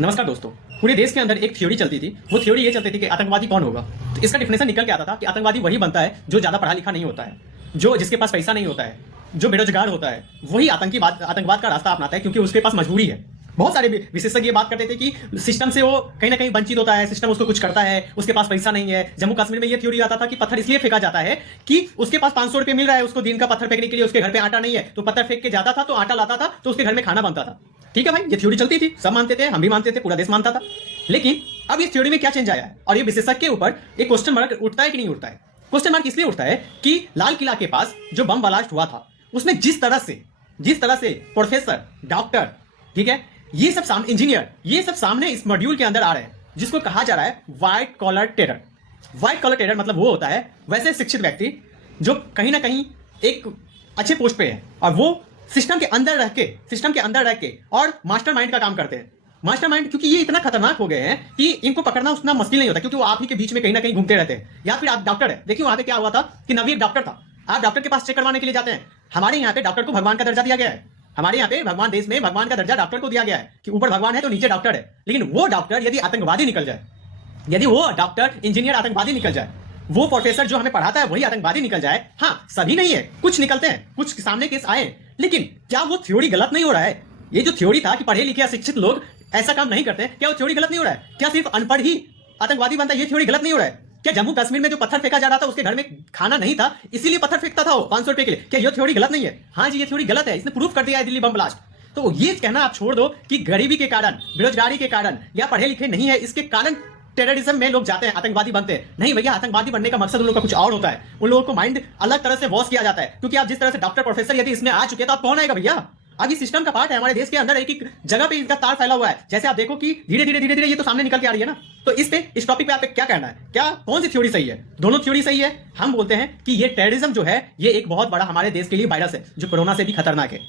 नमस्कार दोस्तों। पूरे देश के अंदर एक थ्योरी चलती थी। वो थ्योरी ये चलती थी कि आतंकवादी कौन होगा। तो इसका डिफिनेशन निकल के आता था कि आतंकवादी वही बनता है जो ज़्यादा पढ़ा लिखा नहीं होता है, जो जिसके पास पैसा नहीं होता है, जो बेरोजगार होता है, वही आतंकवाद का रास्ता अपनाता है, क्योंकि उसके पास मजबूरी है। बहुत सारे विशेषज्ञ ये बात करते थे कि सिस्टम से वो कहीं ना कहीं वंचित होता है, सिस्टम उसको कुछ करता है, उसके पास पैसा नहीं है। जम्मू कश्मीर में ये थ्योरी आता था कि पत्थर इसलिए फेंका जाता है कि उसके पास 500 रुपये मिल रहा है, उसको दिन का पत्थर फेंकने के लिए, उसके घर पे आटा नहीं है, तो पत्थर फेंक के जाता था, तो आटा लाता था, तो उसके घर में खाना बनता था। ठीक है भाई, ये थ्योरी चलती थी, सब मानते थे, हम भी मानते थे, पूरा देश मानता था। लेकिन अब इस थ्योरी में क्या चेंज आया है, और ये विशेषज्ञ के ऊपर एक क्वेश्चन मार्क उठता है कि नहीं उठता है। क्वेश्चन मार्क इसलिए उठता है कि लाल किला के पास जो बम ब्लास्ट हुआ था, उसमें जिस तरह से प्रोफेसर, डॉक्टर, ठीक है, ये सब सामने, इंजीनियर, ये सब सामने इस मॉड्यूल के अंदर आ रहे हैं, जिसको कहा जा रहा है white collar terror. White collar terror मतलब वो होता है वैसे शिक्षित व्यक्ति जो कहीं ना कहीं एक अच्छे पोस्ट पे है, और वो सिस्टम के अंदर रह के और मास्टरमाइंड का काम करते हैं। मास्टरमाइंड, क्योंकि ये इतना खतरनाक हो गए हैं कि इनको पकड़ना उतना मुश्किल नहीं होता, क्योंकि वो आप ही के बीच में कहीं ना कहीं घूमते रहते हैं। या फिर आप डॉक्टर है, देखिए वहां पे क्या हुआ था कि नवी एक डॉक्टर था, आप डॉक्टर के पास चेक करवाने के लिए जाते हैं। हमारे यहाँ पे डॉक्टर को भगवान का दर्जा दिया गया है। हमारे यहाँ पे भगवान, देश में भगवान का दर्जा डॉक्टर को दिया गया है कि ऊपर भगवान है तो नीचे डॉक्टर है। लेकिन वो डॉक्टर यदि आतंकवादी निकल जाए, यदि वो डॉक्टर, इंजीनियर आतंकवादी निकल जाए, वो प्रोफेसर जो हमें पढ़ाता है वही आतंकवादी निकल जाए, हाँ सभी नहीं है, कुछ निकलते हैं, कुछ सामने केस आए, लेकिन क्या वो थ्योरी गलत नहीं हो रहा है? ये जो थ्योरी था कि पढ़े लिखे या शिक्षित लोग ऐसा काम नहीं करते, क्या वो थ्योरी गलत नहीं हो रहा है? क्या सिर्फ अनपढ़ ही आतंकवादी बनता है, ये थ्योरी गलत नहीं हो रहा है? क्या जम्मू कश्मीर में जो पत्थर फेंका जा रहा था, उसके घर में खाना नहीं था, इसीलिए पत्थर फेंकता था वो 500 रुपए के लिए, क्या ये थ्योरी गलत नहीं है? हाँ जी, ये थ्योरी गलत है, इसने प्रूफ कर दिया है दिल्ली बम ब्लास्ट। तो ये कहना आप छोड़ दो कि गरीबी के कारण, बेरोजगारी के कारण, या पढ़े लिखे नहीं है इसके कारण टेररिज्म में लोग जाते हैं, आतंकवादी बनते हैं। नहीं भैया, आतंकवादी बनने का मकसद उन लोगों का कुछ और होता है। उन लोगों को माइंड अलग तरह से वॉश किया जाता है, क्योंकि आप जिस तरह से डॉक्टर, प्रोफेसर यदि इसमें आ चुके हैं, तो आप कौन आएगा भैया? अब ये सिस्टम का पार्ट है, हमारे देश के अंदर एक एक जगह पे इसका तार फैला हुआ है। जैसे आप देखो कि धीरे धीरे ये तो सामने निकल के आ रही है ना। तो इस टॉपिक पे आप क्या कहना है? क्या कौन सी थ्योरी सही है? दोनों थ्योरी सही है। हम बोलते हैं कि ये टेररिज्म जो है, ये एक बहुत बड़ा हमारे देश के लिए वायरस है, जो कोरोना से भी खतरनाक है।